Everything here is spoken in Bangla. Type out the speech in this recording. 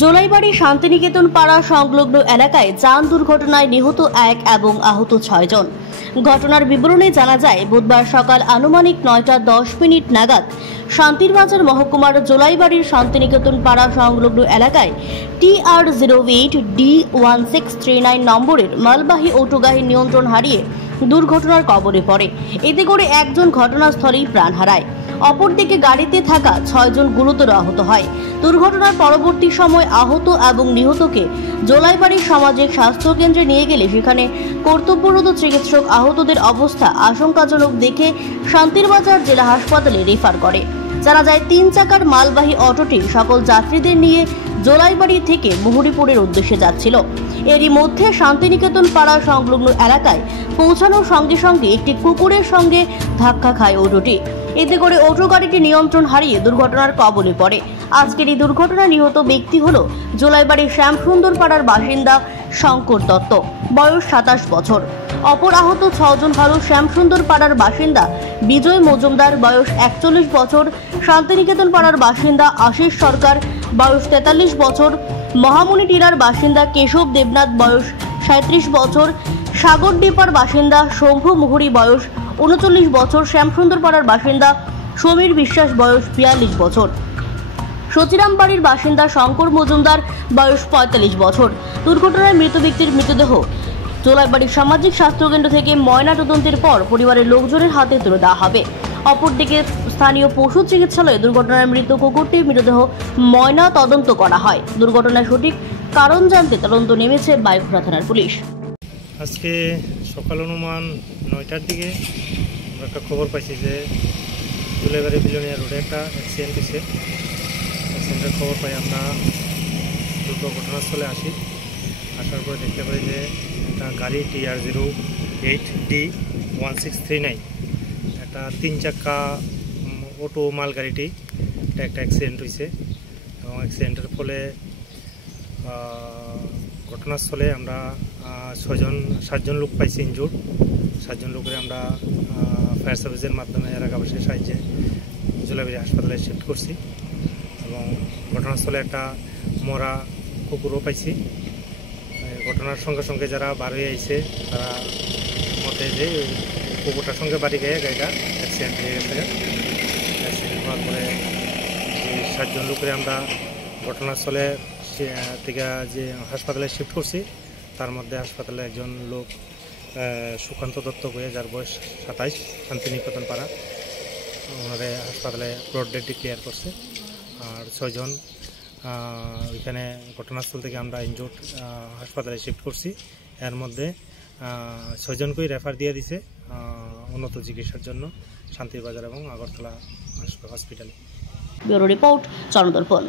জোলাইবাড়ি শান্তিনিকেতন পাড়া সংলগ্ন এলাকায় যান দুর্ঘটনায় নিহত 1 এবং আহত 6 জন। ঘটনার বিবরণে জানা যায়, বুধবার সকাল আনুমানিক 9:10 নাগাদ শান্তিরবাজার মহকুমার জোলাইবাড়ির শান্তিনিকেতন পাড়া সংলগ্ন এলাকায় TR08D1639 নম্বরের মালবাহী অটোগাড়ি নিয়ন্ত্রণ হারিয়ে দুর্ঘটনার কবলে পড়ে। এতে করে একজন ঘটনাস্থলেই প্রাণ হারায়, অপরদিকে গাড়িতে থাকা 6 জন গুরুতর আহত হয়। দুর্ঘটনার পরবর্তী সময় আহত এবং নিহতকে জোলাইবাড়ি সামাজিক স্বাস্থ্য কেন্দ্রে নিয়ে গেলে সেখানে কর্তব্যরত চিকিৎসক আহতদের অবস্থা আশঙ্কাজনক দেখে শান্তিরবাজার জেলা হাসপাতালে রেফার করে। জানা যায়, 3 চাকার মালবাহী অটোটি সকল যাত্রীদের নিয়ে জোলাইবাড়ি থেকে মুহুরীপুরের উদ্দেশ্যে যাচ্ছিল। এরই মধ্যে শান্তিনিকেতন পাড়া সংলগ্ন এলাকায় পৌঁছানোর সঙ্গে সঙ্গে একটি কুকুরের সঙ্গে ধাক্কা খায় অটোটি। এতে করে অটো গাড়িটি নিয়ন্ত্রণ হারিয়ে দুর্ঘটনার কবলে পড়ে। আজকের এই দুর্ঘটনায় নিহত ব্যক্তি হল জোলাইবাড়ির শ্যামসুন্দর পাড়ার বাসিন্দা শঙ্কর দত্ত, বয়স 27 বছর। অপর আহত 6 জন হল শ্যামসুন্দর পাড়ার বাসিন্দা বিজয় মজুমদার, বয়স 41 বছর, শান্তিনিকেতন পাড়ার বাসিন্দা আশিস সরকার, বয়স 43 বছর, মহামণি টিলার বাসিন্দা কেশব দেবনাথ, বয়স 37 বছর, সাগরডিপার বাসিন্দা শম্ভু মুহুরী, বয়স 39 বছর, শ্যামসুন্দর পাড়ার বাসিন্দা সমীর বিশ্বাস, বয়স 42 বছর, সচিরাম বাড়ির বাসিন্দা শঙ্কর মজুমদার, বয়স 45 বছর। দুর্ঘটনায় মৃত ব্যক্তির মৃতদেহ জোলাইবাড়ির সামাজিক স্বাস্থ্য কেন্দ্র থেকে ময়না তদন্তের পর পরিবারের লোকজনের হাতে তুলে দেওয়া হবে। অপরদিকে স্থানীয় পশু চিকিৎসালয়ে দুর্ঘটনায় মৃত কুকুরটির মৃতদেহ ময়না তদন্ত করা হয়। দুর্ঘটনার সঠিক কারণ জানতে তদন্ত নেমেছে বাইঘোড়া থানার পুলিশ। আজকে সকাল অনুমান 9টার দিকে আমরা একটা খবর পাইছি যে জোলাইবাড়ি বিলোনিয়া রোডে একটা অ্যাক্সিডেন্ট হয়েছে। অ্যাক্সিডেন্টের খবর পাই আমরা দ্রুত ঘটনাস্থলে আসি। আসার পরে দেখতে পাই যে একটা গাড়ি TR08D1639 একটা 3 চাকা অটো মাল গাড়িটি একটা অ্যাক্সিডেন্ট হয়েছে এবং অ্যাক্সিডেন্টের ফলে ঘটনাস্থলে আমরা 7 জন লোক পাইছি ইনজুর্ড। 7 জন লোকের আমরা ফায়ার সার্ভিসের মাধ্যমে এলাকাবাসীর সাহায্যে জোলাইবাড়ি হাসপাতালে শিফট করছি এবং ঘটনাস্থলে একটা মরা কুকুরও পাইছি। ঘটনার সঙ্গে সঙ্গে যারা বার হয়ে আইছে তারা মতে যে কুকুরটার সঙ্গে বাড়ি গিয়ে গাড়িটা অ্যাক্সিডেন্ট হয়ে গেছে। অ্যাক্সিডেন্ট হওয়ার পরে 7 জন লোকের আমরা ঘটনাস্থলে থেকে যে হাসপাতালে শিফট করছি, তার মধ্যে হাসপাতালে একজন লোক সুকান্ত দত্ত হয়ে, যার বয়স 27, শান্তিনিকেতন পাড়া, ওনারে হাসপাতালে ব্রড ডেড ডিক্লেয়ার করছে। আর 6 জন ওইখানে ঘটনাস্থল থেকে আমরা ইনজুর্ড হাসপাতালে শিফট করছি। এর মধ্যে 6 জনকেই রেফার দিয়ে দিছে উন্নত চিকিৎসার জন্য শান্তিরবাজার এবং আগরতলা হসপিটালে। Bureau report, জনদর্পণ।